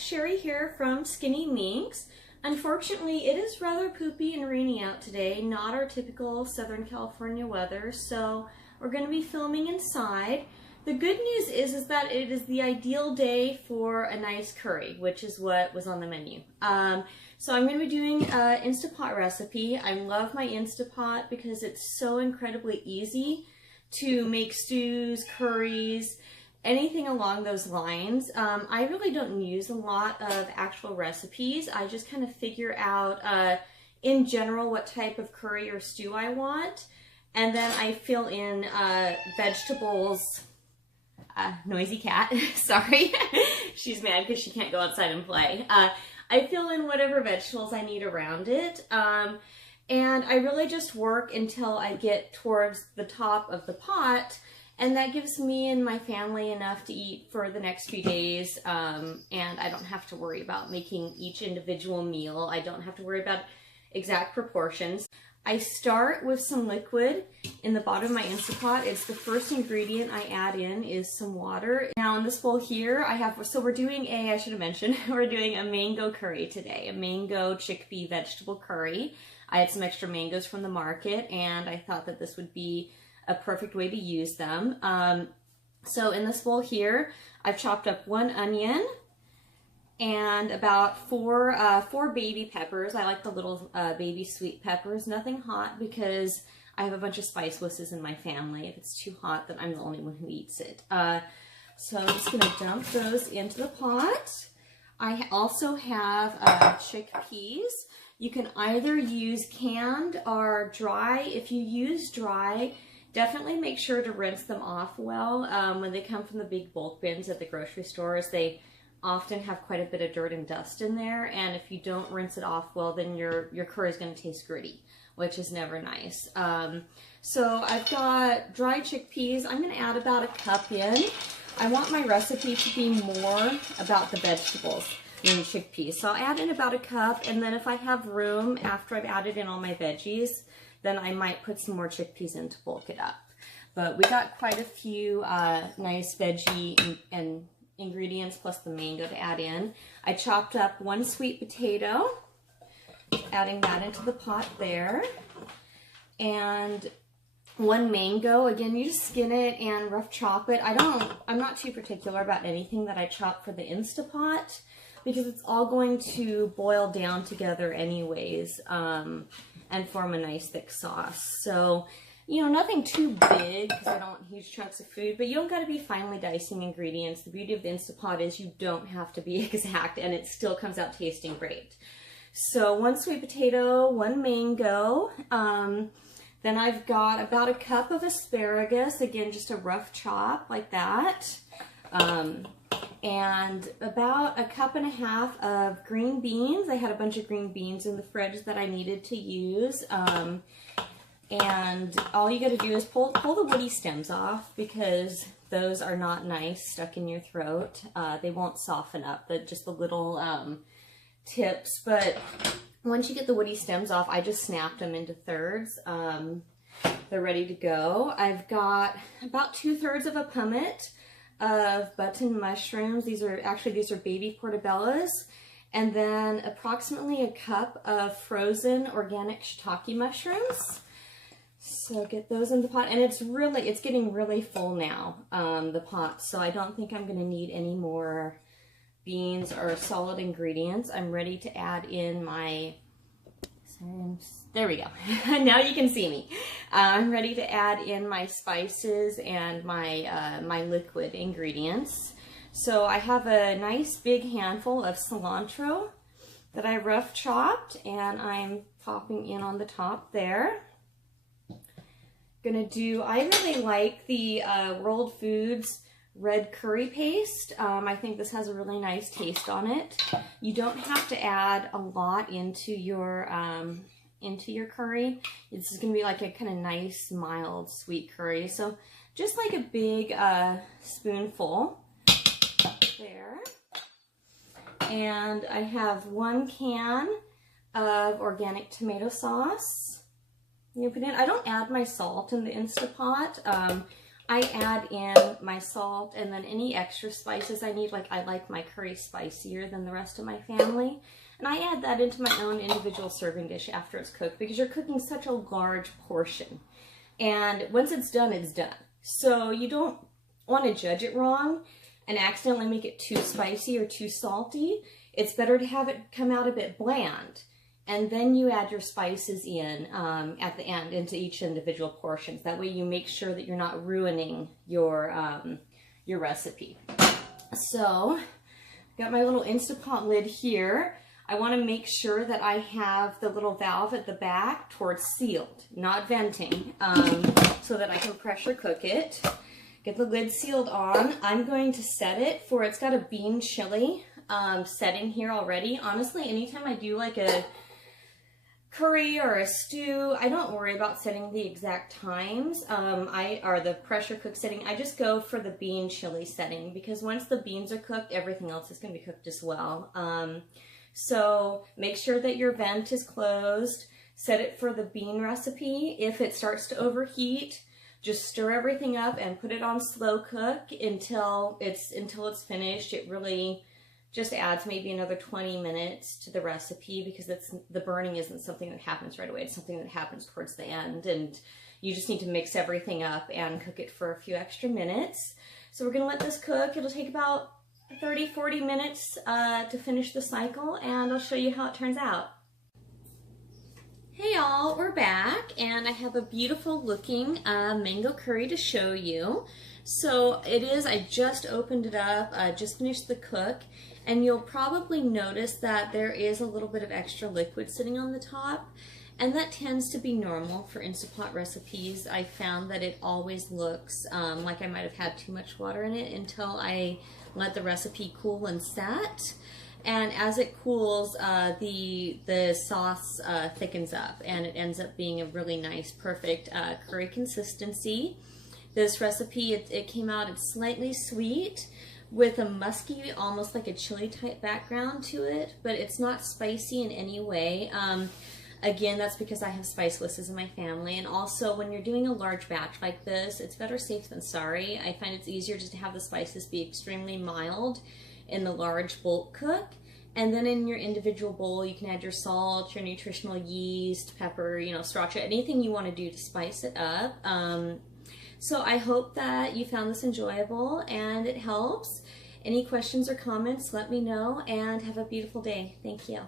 Sherry here from Skinny Minx. Unfortunately, it is rather poopy and rainy out today, not our typical Southern California weather, so we're going to be filming inside. The good news is that it is the ideal day for a nice curry, which is what was on the menu. So I'm going to be doing an Instapot recipe. I love my Instapot because it's so incredibly easy to make stews, curries, anything along those lines. I really don't use a lot of actual recipes. I just kind of figure out in general what type of curry or stew I want, and then I fill in vegetables. Noisy cat, sorry. She's mad because she can't go outside and play. I fill in whatever vegetables I need around it, and I really just work until I get towards the top of the pot. And that gives me and my family enough to eat for the next few days, and I don't have to worry about making each individual meal. I don't have to worry about exact proportions. I start with some liquid in the bottom of my Instapot. It's the first ingredient I add in is some water. Now in this bowl here, so we're doing I should have mentioned, we're doing a mango curry today, a mango chickpea vegetable curry. I had some extra mangoes from the market, and I thought that this would be a perfect way to use them. So in this bowl here, I've chopped up 1 onion and about four baby peppers. I like the little baby sweet peppers, nothing hot because I have a bunch of spicelesses in my family. If it's too hot, then I'm the only one who eats it. So I'm just gonna dump those into the pot. I also have chickpeas. You can either use canned or dry. If you use dry, definitely make sure to rinse them off well. When they come from the big bulk bins at the grocery stores, they often have quite a bit of dirt and dust in there, and if you don't rinse it off well, then your curry is going to taste gritty, which is never nice. So I've got dry chickpeas. I'm going to add about 1 cup in. I want my recipe to be more about the vegetables than chickpeas, so I'll add in about 1 cup, and then if I have room after I've added in all my veggies, then I might put some more chickpeas in to bulk it up. But we got quite a few nice veggie and ingredients plus the mango to add in. I chopped up 1 sweet potato, adding that into the pot there, and 1 mango. Again, you just skin it and rough chop it. I'm not too particular about anything that I chop for the Instapot because it's all going to boil down together anyways, and form a nice thick sauce. So, you know, nothing too big because I don't want huge chunks of food, but you don't got to be finely dicing ingredients. The beauty of the Instapot is you don't have to be exact, and it still comes out tasting great. So 1 sweet potato, 1 mango, then I've got about 1 cup of asparagus, again just a rough chop like that, and about 1.5 cups of green beans. I had a bunch of green beans in the fridge that I needed to use. And all you got to do is pull the woody stems off because those are not nice stuck in your throat. They won't soften up, just the little tips. But once you get the woody stems off, I just snapped them into thirds. They're ready to go. I've got about 2/3 of a punnet of button mushrooms. These are baby portobellos. And then approximately 1 cup of frozen organic shiitake mushrooms. So get those in the pot, and it's getting really full now, the pot, so I don't think I'm going to need any more beans or solid ingredients. I'm ready to add in my, there we go, now you can see me. I'm ready to add in my spices and my, my liquid ingredients. So I have a nice big handful of cilantro that I rough chopped, and I'm popping in on the top there. I really like the World Foods red curry paste. I think this has a really nice taste on it. You don't have to add a lot into your curry. This is gonna be like a kind of nice, mild, sweet curry. So just like a big spoonful there. And I have 1 can of organic tomato sauce. I don't add my salt in the Instapot. I add in my salt and then any extra spices I need. Like I like my curry spicier than the rest of my family. And I add that into my own individual serving dish after it's cooked because you're cooking such a large portion. And once it's done, it's done. So you don't want to judge it wrong and accidentally make it too spicy or too salty. It's better to have it come out a bit bland. And then you add your spices in at the end into each individual portions. That way you make sure that you're not ruining your recipe. So, got my little Instant Pot lid here. I want to make sure that I have the little valve at the back towards sealed, not venting, so that I can pressure cook it. Get the lid sealed on. I'm going to set it for, it's got a bean chili setting here already. Honestly, anytime I do like a curry or a stew, I don't worry about setting the exact times or the pressure cook setting. I just go for the bean chili setting because once the beans are cooked, everything else is going to be cooked as well. So make sure that your vent is closed. Set it for the bean recipe. If it starts to overheat, just stir everything up and put it on slow cook until it's finished. It really just adds maybe another 20 minutes to the recipe because the burning isn't something that happens right away. It's something that happens towards the end, and you just need to mix everything up and cook it for a few extra minutes. So we're gonna let this cook. It'll take about 30-40 minutes to finish the cycle, and I'll show you how it turns out. Hey y'all, we're back, and I have a beautiful looking mango curry to show you. So it is, I just opened it up, just finished the cook, and you'll probably notice that there is a little bit of extra liquid sitting on the top, and that tends to be normal for Instant Pot recipes. I found that it always looks like I might have had too much water in it until I let the recipe cool and set. And as it cools, the sauce thickens up, and it ends up being a really nice, perfect curry consistency. This recipe, it came out, it's slightly sweet with a musky, almost like a chili type background to it, but it's not spicy in any way. Again, that's because I have spicelesses in my family, and also when you're doing a large batch like this, it's better safe than sorry. I find it's easier just to have the spices be extremely mild in the large bulk cook, and then in your individual bowl you can add your salt, your nutritional yeast, pepper, sriracha, anything you want to do to spice it up. So I hope that you found this enjoyable and it helps. Any questions or comments, let me know, and have a beautiful day. Thank you.